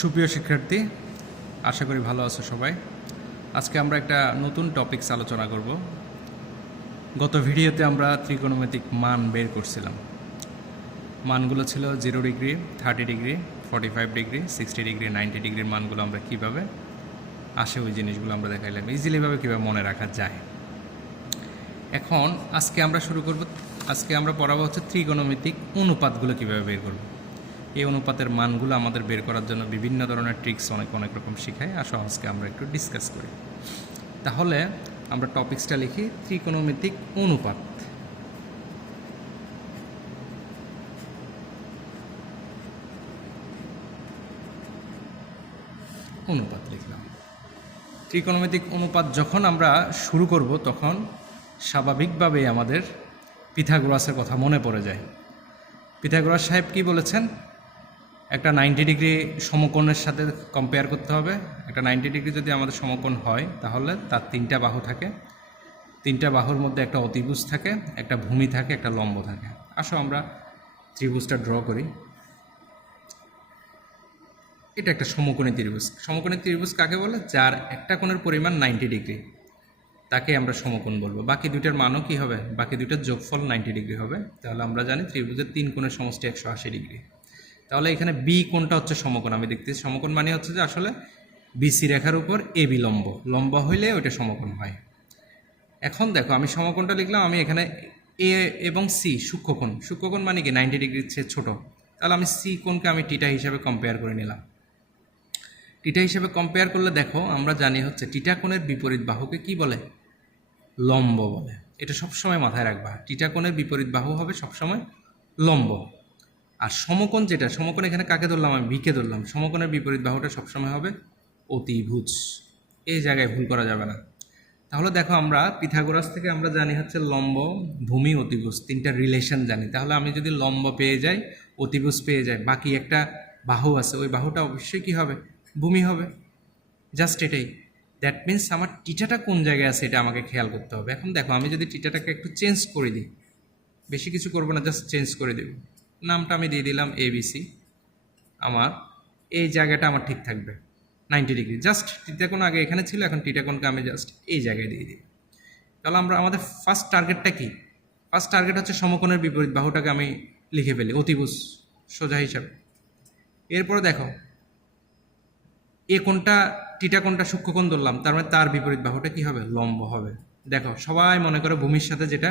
সুপ্রিয় শিক্ষার্থী, আশা করি ভালো আছো সবাই। আজকে আমরা একটা নতুন টপিকস আলোচনা করব। গত ভিডিওতে আমরা ত্রিকোণমিতিক মান বের করছিলাম। মানগুলো ছিল 0 ডিগ্রি, 30 ডিগ্রি, 45 ডিগ্রি, 60 ডিগ্রি, 90 ডিগ্রির মানগুলো আমরা কীভাবে আসে ওই জিনিসগুলো আমরা দেখাইলাম, ইজিলিভাবে কীভাবে মনে রাখা যায়। এখন আজকে আমরা পড়াবো হচ্ছে ত্রিকোণমিতিক অনুপাতগুলো কীভাবে বের করব। এই অনুপাতের মানগুলো আমাদের বের করার জন্য বিভিন্ন ধরনের ট্রিক্স অনেক রকম শেখায়। আসো আজকে আমরা একটু ডিসকাস করি। তাহলে আমরা টপিক্সটা লিখি ত্রিকোণমিতিক অনুপাত। অনুপাত লিখলাম। ত্রিকোণমিতিক অনুপাত যখন আমরা শুরু করব তখন স্বাভাবিকভাবেই আমাদের পিথাগোরাসের কথা মনে পড়ে যায়। পিথাগোরাস সাহেব কি বলেছেন? একটা 90 ডিগ্রি সমকোণের সাথে কম্পেয়ার করতে হবে। একটা 90 ডিগ্রি যদি আমাদের সমকোণ হয় তাহলে তার 3টা বাহু থাকে, 3টা বাহুর মধ্যে একটা অতিভুজ থাকে, একটা ভূমি থাকে, একটা লম্ব থাকে। আসো আমরা ত্রিভুজটা ড্র করি। এটা একটা সমকোণী ত্রিভুজ। সমকোণী ত্রিভুজ কাকে বলে? যার একটা কোণের পরিমাণ 90 ডিগ্রি, তাকে আমরা সমকোণ বলবো। বাকি দুইটার মানও কী হবে? বাকি দুইটার যোগফল 90 ডিগ্রি হবে। তাহলে আমরা জানি ত্রিভুজের 3 কোণের সমষ্টি 180 ডিগ্রি। তাহলে এখানে বি কোণটা হচ্ছে সমকোণ। আমি দেখতেছি সমকোণ মানে হচ্ছে যে আসলে বিসি রেখার উপর এ বি লম্ব, লম্ব হইলে ওইটা সমকোণ হয়। এখন দেখো আমি সমকোণটা লিখলাম, আমি এখানে এ এবং সি সূক্ষ্মকোণ। সূক্ষ্মকোণ মানে কি 90 ডিগ্রির চেয়ে ছোটো। তাহলে আমি সি কোণকে আমি টিটা হিসাবে কম্পেয়ার করে নিলাম। টিটা হিসাবে কম্পেয়ার করলে দেখো আমরা জানি হচ্ছে টিটা কোণের বিপরীত বাহুকে কি বলে? লম্ব বলে। এটা সবসময় মাথায় রাখবা, টিটা কোণের বিপরীত বাহু হবে সবসময় লম্ব। আর সমকোণ যেটা, সমকোণ এখানে কাকে ধরলাম? আমি বিকে ধরলাম। সমকোণের বিপরীত বাহুটা সবসময় হবে অতিভুজ। এই জায়গায় ভুল করা যাবে না। তাহলে দেখো আমরা পিথাগোরাস থেকে আমরা জানি হচ্ছে লম্ব, ভূমি, অতিভুজ, 3টা রিলেশন জানি। তাহলে আমি যদি লম্ব পেয়ে যাই, অতিভুজ পেয়ে যাই, বাকি একটা বাহু আছে, ওই বাহুটা অবশ্যই কী হবে? ভূমি হবে। জাস্ট এটাই। দ্যাট মিন্স আমার টিটাটা কোন জায়গায় আছে এটা আমাকে খেয়াল করতে হবে। এখন দেখো আমি যদি টিটাটাকে একটু চেঞ্জ করে দিই, বেশি কিছু করবো না, জাস্ট চেঞ্জ করে দেব। নামটা আমি দিয়ে দিলাম এবিসি। আমার এই জায়গাটা আমার ঠিক থাকবে 90 ডিগ্রি। জাস্ট টিটাকোণ আগে এখানে ছিল, এখন টিটাকোণকে আমি জাস্ট এই জায়গায় দিয়ে দিই। তাহলে আমরা আমাদের ফার্স্ট টার্গেটটা কি? ফার্স্ট টার্গেট হচ্ছে সমকোণের বিপরীত বাহুটাকে আমি লিখে ফেলি অতিভুজ সোজা হিসাবে। এরপরে দেখো এ কোণটা টিটা কোণটা সূক্ষ্মকোণ ধরলাম, তার মানে তার বিপরীত বাহুটা কি হবে? লম্ব হবে। দেখো সবাই মনে করে ভূমির সাথে যেটা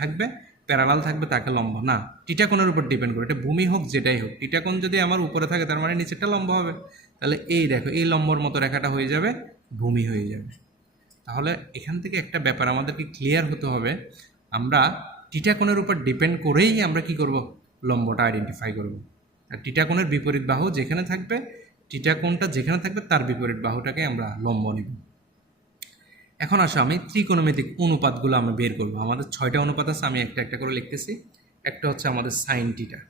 থাকবে, প্যারালাল থাকবে, তাকে লম্ব না। টিটা কোণের উপর ডিপেন্ড করে, এটা ভূমি হোক যেটাই হোক, টিটা কোণ যদি আমার উপরে থাকে তার মানে নিচেরটা লম্ব হবে। তাহলে এই দেখো এই লম্বর মতো রেখাটা হয়ে যাবে ভূমি হয়ে যাবে। তাহলে এখান থেকে একটা ব্যাপার আমাদেরকে ক্লিয়ার হতে হবে, আমরা টিটা কোণের উপর ডিপেন্ড করেই আমরা কি করব? লম্বটা আইডেন্টিফাই করব। আর টিটা কোণের বিপরীত বাহু যেখানে থাকবে, টিটা কোণটা যেখানে থাকবে তার বিপরীত বাহুটাকে আমরা লম্ব নিব। এখন আসো আমি ত্রিকোণমিতিক অনুপাতগুলো আমি বের করব। আমাদের 6টা অনুপাত আছে, আমি একটা একটা করে লিখতেছি। একটা হচ্ছে আমাদের সাইন টিটা।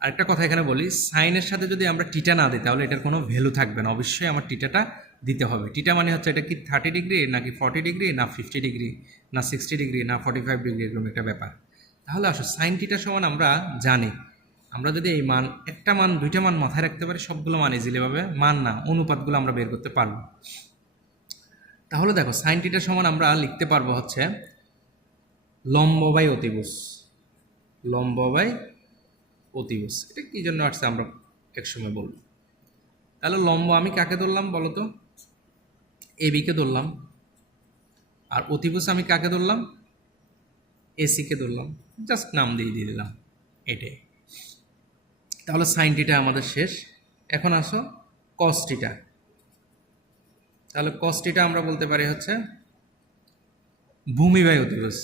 আরেকটা কথা এখানে বলি, সাইনের সাথে যদি আমরা টিটা না দিই তাহলে এটার কোনো ভ্যালু থাকবে না। অবশ্যই আমার টিটাটা দিতে হবে। টিটা মানে হচ্ছে এটা কি 30 ডিগ্রি নাকি 40 ডিগ্রি না 50 ডিগ্রি না 60 ডিগ্রি না 45 ডিগ্রি, এরকম একটা ব্যাপার। তাহলে আসো সাইন টিটা সমান আমরা জানি, আমরা যদি এই মান একটা মান দুইটা মান মাথায় রাখতে পারি, সবগুলো মান ইজিলিভাবে, মান না অনুপাতগুলো আমরা বের করতে পারবো। তাহলে দেখো সাইন টিটা সমান আমরা লিখতে পারবো হচ্ছে লম্ব বাই অতিভুজ। লম্ব বাই অতিভুজ, এটা কি জন্য আসছে আমরা একসময় বলবো। তাহলে লম্ব আমি কাকে ধরলাম বলো তো? এ বিকে ধরলাম। আর অতিভুজ আমি কাকে ধরলাম? এসিকে ধরলাম। জাস্ট নাম দিয়ে দিলাম, এটাই। তাহলে সাইন টিটা আমাদের শেষ। এখন আসো কস টিটা। তাহলে কস টিটা আমরা বলতে পারি হচ্ছে ভূমি বাই অতিভুজ।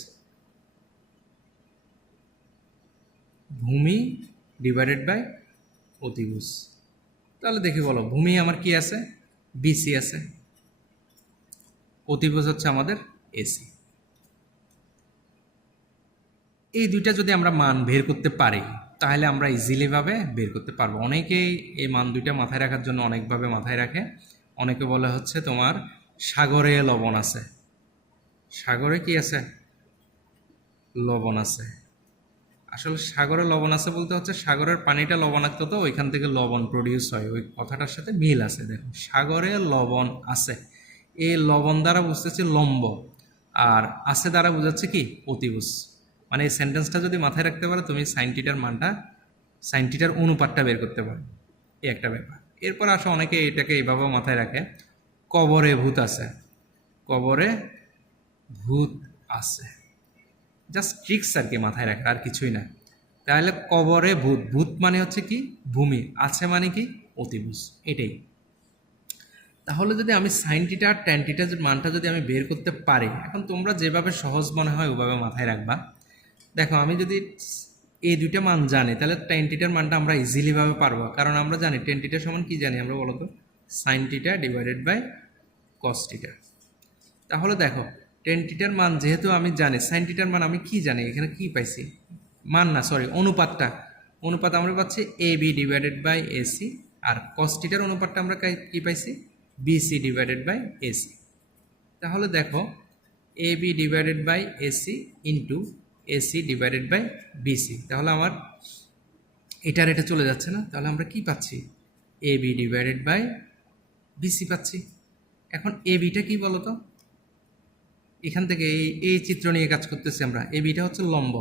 ভূমি ডিভাইডেড বাই অতিভুজ। তাহলে দেখি বলো, ভূমি আমার কি আছে? বিসি আছে। অতিভুজ হচ্ছে আমাদের এসি। এই দুইটা যদি আমরা মান বের করতে পারি তাহলে আমরা ইজিলিভাবে বের করতে পারবো। অনেকেই এই মান দুইটা মাথায় রাখার জন্য অনেকভাবে মাথায় রাখে। অনেকে বলে হচ্ছে তোমার সাগরে লবণ আছে। সাগরে কি আছে? লবণ আছে। আসলে সাগরে লবণ আছে বলতে হচ্ছে সাগরের পানিটা লবণাক্ত, তো ওইখান থেকে লবণ প্রডিউস হয়, ওই কথাটার সাথে মিল আছে। দেখো সাগরে লবণ আছে, এই লবণ দ্বারা বুঝতেছি লম্ব, আর আছে দ্বারা বোঝাচ্ছে কি অতিভুজ। মানে এই সেন্টেন্সটা যদি মাথায় রাখতে পারো তুমি সাইন টিটার মানটা, সাইন টিটার অনুপাতটা বের করতে পারো, এই একটা ব্যাপার। এরপর আসো অনেকে এটাকে এইভাবেও মাথায় রাখে, কবরে ভূত আছে, কবরে ভূত আছে, জাস্ট ট্রিক্স আর কি মাথায় রাখা, আর কিছুই না। তাহলে কবরে ভূত, ভূত মানে হচ্ছে কি ভূমি, আছে মানে কি অতিভুজ, এটাই। তাহলে যদি আমি সাইন টিটা আর ট্যান টিটার মানটা যদি আমি বের করতে পারি, এখন তোমরা যেভাবে সহজ মনে হয় ওভাবে মাথায় রাখবা। দেখো আমি যদি এই দুইটা মান জানি তাহলে ট্যান টিটার মানটা আমরা ইজিলি ভাবে পারবো, কারণ আমরা জানি ট্যান টিটা সমান কি জানি আমরা বলতো, সাইন টিটা ডিভাইডেড বাই কস টিটা। তাহলে দেখো টেন টিটার মান যেহেতু আমি জানি, সাইন টিটার মান আমি কি জানি, এখানে কি পাইছি, মান না সরি অনুপাতটা, অনুপাত আমরা পাচ্ছি এ বি ডিভাইডেড বাই এসি, আর কস টিটার অনুপাতটা আমরা কি পাইছি, বিসি ডিভাইডেড বাই এসি। তাহলে দেখো A B divided by AC into AC divided by BC, তাহলে আমার এটার এটা চলে যাচ্ছে না, তাহলে আমরা কি পাচ্ছি, এ বি ডিভাইডেড বাই বিসি পাচ্ছি। এখন এ বিটা কি বলতো, এখান থেকে এই চিত্র নিয়ে কাজ করতেছি আমরা, এ বিটা হচ্ছে লম্ব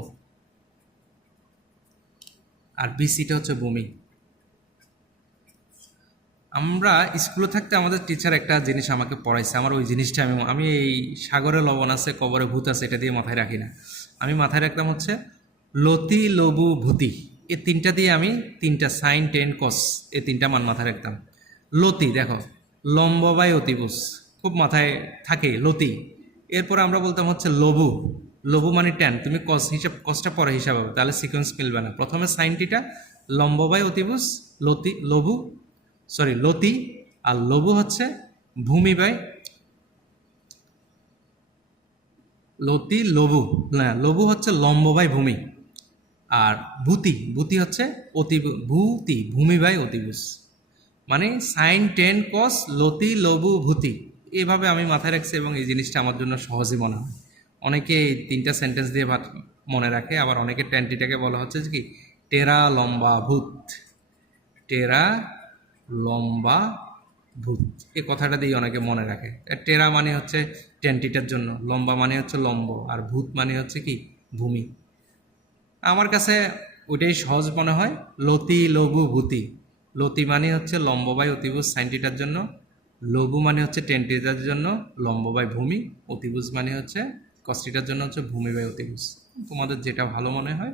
আর বিসিটা হচ্ছে ভূমি। আমরা স্কুলে থাকতে আমাদের টিচার একটা জিনিস আমাকে পড়াইছে, আমার ওই জিনিসটা আমি এই সাগরে লবণ আছে কবরে ভূত আছে এটা দিয়ে মাথায় রাখি না, আমি মাথায় রাখলাম হচ্ছে লতি লবু ভূতি, এই তিনটা দিয়ে আমি তিনটা সাইন টেন কস এই তিনটা মান মাথায় রাখতাম। লতি দেখো লম্ব বাই অতিভুজ, খুব মাথায় থাকে লতি। এরপর আমরা বলতাম হচ্ছে লবু, লবু মানে ট্যান, তুমি কস হিসাব কসটা পরে হিসাব হবে, তাহলে সিকোয়েন্স মিলবে না। প্রথমে সাইন টিটা, লম্ব বাই অতিভুজ, লতি লবু সরি লতি, আর লবু হচ্ছে ভূমি বাই লতি লবু, না লবু হচ্ছে লম্ব বাই ভূমি, আর ভূতি, ভূতি হচ্ছে ভূতি ভূমি বাই অতিভুজ। মানে সাইন টেন কস লতি লবু ভূতি, এইভাবে আমি মাথায় রাখছি এবং এই জিনিসটা আমার জন্য সহজই মনে হয়। অনেকে এই তিনটা সেন্টেন্স দিয়ে মনে রাখে, আবার অনেকে ট্যান্টিটাকে বলা হচ্ছে যে কি টেরা লম্বা ভূত, টেরা লম্বা ভূত, এই কথাটা দিয়ে অনেকে মনে রাখে। টেরা মানে হচ্ছে ট্যান্টিটার জন্য, লম্বা মানে হচ্ছে লম্ব, আর ভূত মানে হচ্ছে কি ভূমি। আমার কাছে ওইটাই সহজ মনে হয়, লতি লঘু ভূতি। লতি মানে হচ্ছে লম্ব বাই অতিভুজ সাইন টিটার জন্য, লঘু মানে হচ্ছে টেন টিটার জন্য লম্ব বাই ভূমি, অতিভুজ মানে হচ্ছে কস টিটার জন্য হচ্ছে ভূমি বাই অতিভুজ। তোমাদের যেটা ভালো মনে হয়,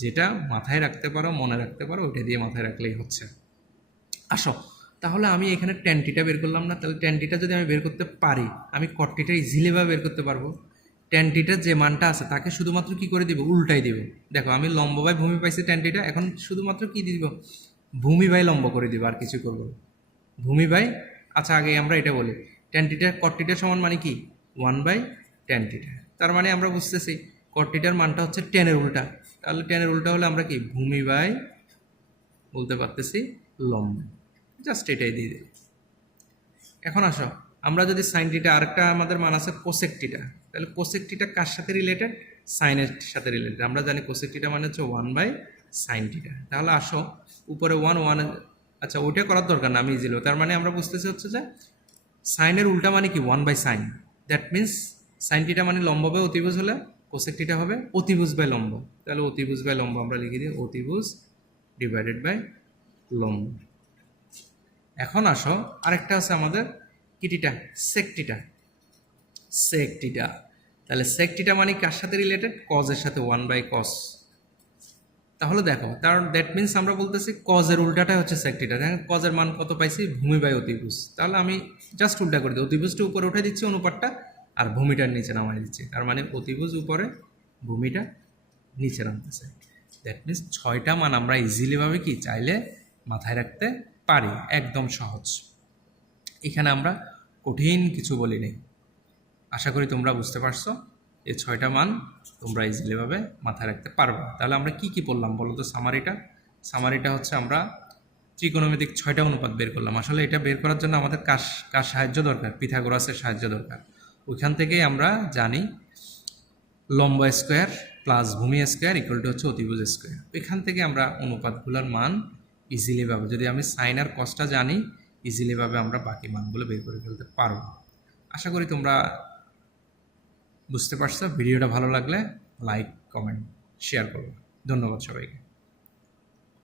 যেটা মাথায় রাখতে পারো মনে রাখতে পারো ওইটা দিয়ে মাথায় রাখলেই হচ্ছে। আসো তাহলে আমি এখানে ট্যান টিটা বের করলাম না, তাহলে ট্যান টিটা যদি আমি বের করতে পারি আমি কট টিটা ইজিলি ভাবে বের করতে পারবো। ট্যান টিটার যে মানটা আছে তাকে শুধুমাত্র কি করে দিব, উল্টাই দিব। দেখো আমি লম্ব বাই ভূমি পাইছি ট্যান টিটা, এখন শুধুমাত্র কি দিব, ভূমি বাই লম্ব করে দিব, আর কিছু করবো ভূমি বাই। আচ্ছা আগে আমরা এটা বলি, ট্যান টিটা কট টিটার সমান মানে কি 1/tan টিটা, তার মানে আমরা বুঝতেছি কট টিটার মানটা হচ্ছে টেনের উল্টা, তাহলে টেনের উল্টা হলে আমরা কি ভূমি বাই বলতে পারতেছি লম্ব, জাস্ট এটাই দিয়ে দিই। এখন আসো আমরা যদি সাইন টিটা, আরেকটা আমাদের মান আছে কোসেক টিটা, তাহলে কোসেক টিটা কার সাথে রিলেটেড, সাইনের সাথে রিলেটেড। আমরা জানি কোসেক টিটা মানে হচ্ছে 1/sin টিটা, তাহলে আসো উপরে 1 আচ্ছা ওইটা করার দরকার না, আমি ইজিল, তার মানে আমরা বুঝতেছি হচ্ছে যে সাইনের উল্টা মানে কি 1/sin, দ্যাট মিনস সাইন টিটা মানে লম্ব বাই অতিভুজ হলে কোসেক টিটা হবে অতিভুজ বাই লম্ব, তাহলে অতিভুজ বাই লম্ব আমরা লিখে দিই অতিভুজ ডিভাইডেড বাই লম্ব। এখন আসো আরেকটা আছে আমাদের কিটিটা সেক টিটা, সেক টিটা, তাহলে সেক টিটা মানে কার সাথে রিলেটেড, কজের সাথে 1/cos। তাহলে দেখো তার দ্যাট মিনস আমরা বলতেছি কজের উল্টাটা হচ্ছে সেক টিটা, কজের মান কত পাইছি ভূমি বাই অতিভুজ, তাহলে আমি জাস্ট উল্টা করে দিই, অতিভুজটা উপরে উঠে দিচ্ছি অনুপাতটা, আর ভূমিটার নিচে নামাই দিচ্ছি, তার মানে অতিভুজ উপরে ভূমিটা নিচে নামতেছে। দ্যাট মিনস 6টা মান আমরা ইজিলিভাবে কি চাইলে মাথায় রাখতে পারি, একদম সহজ। এখানে আমরা কঠিন কিছু বলি নেই, আশা করি তোমরা বুঝতে পারছো। এই 6টা মান তোমরা ইজিলিভাবে মাথায় রাখতে পারবে। তাহলে আমরা কি কি বললাম বলো তো, সামারিটা হচ্ছে আমরা ত্রিকোণমিতিক 6টা অনুপাত বের করলাম। আসলে এটা বের করার জন্য আমাদের কার সাহায্য দরকার, পিথাগোরাসের সাহায্য দরকার। ওইখান থেকেই আমরা জানি লম্ব স্কোয়ার প্লাস ভূমি স্কোয়ার ইকুয়াল টু হচ্ছে অতিভুজ স্কোয়ার। এখান থেকে আমরা অনুপাতগুলোর মান ইজিলি পাবো। যদি আমি সাইন আর কসটা জানি, ইজিলি ভাবে আমরা বাকি মানগুলো বের করে ফেলতে পারবো। আশা করি তোমরা বুঝতে পারছো। ভিডিওটা ভালো লাগলে লাইক, কমেন্ট, শেয়ার করবো। ধন্যবাদ সবাইকে।